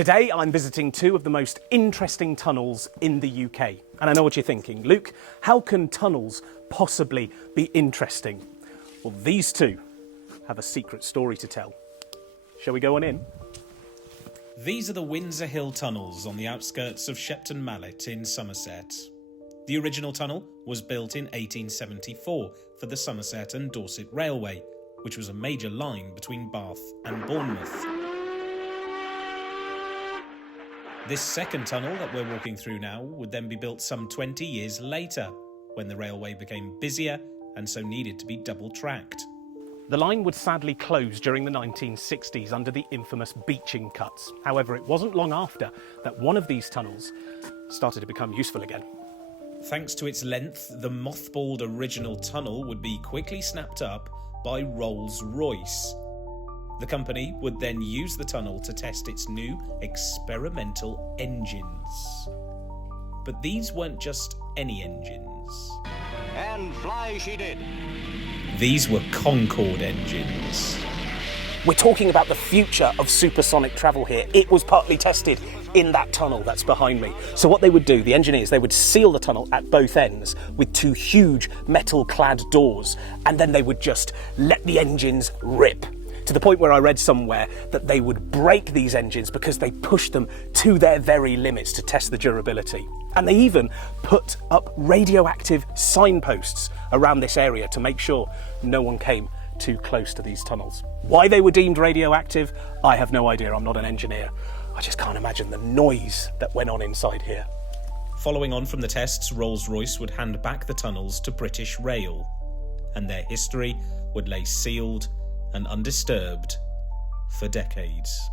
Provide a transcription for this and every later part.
Today I'm visiting two of the most interesting tunnels in the UK. And I know what you're thinking, Luke, how can tunnels possibly be interesting? Well, these two have a secret story to tell. Shall we go on in? These are the Windsor Hill tunnels on the outskirts of Shepton Mallet in Somerset. The original tunnel was built in 1874 for the Somerset and Dorset Railway, which was a major line between Bath and Bournemouth. This second tunnel that we're walking through now would then be built some 20 years later, when the railway became busier and so needed to be double-tracked. The line would sadly close during the 1960s under the infamous beaching cuts. However, it wasn't long after that one of these tunnels started to become useful again. Thanks to its length, the mothballed original tunnel would be quickly snapped up by Rolls-Royce. The company would then use the tunnel to test its new experimental engines. But these weren't just any engines. And fly she did. These were Concorde engines. We're talking about the future of supersonic travel here. It was partly tested in that tunnel that's behind me. So what they would do, the engineers, they would seal the tunnel at both ends with two huge metal-clad doors, and then they would just let the engines rip. To the point where I read somewhere that they would break these engines because they pushed them to their very limits to test the durability. And they even put up radioactive signposts around this area to make sure no one came too close to these tunnels. Why they were deemed radioactive, I have no idea. I'm not an engineer. I just can't imagine the noise that went on inside here. Following on from the tests, Rolls-Royce would hand back the tunnels to British Rail, and their history would lay sealed and undisturbed for decades.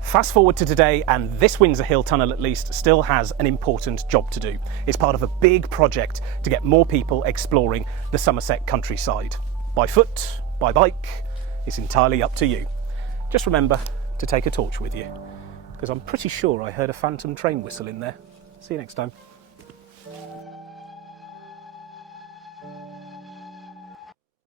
Fast forward to today, and this Windsor Hill tunnel at least still has an important job to do. It's part of a big project to get more people exploring the Somerset countryside. By foot, by bike, it's entirely up to you. Just remember to take a torch with you, because I'm pretty sure I heard a phantom train whistle in there. See you next time.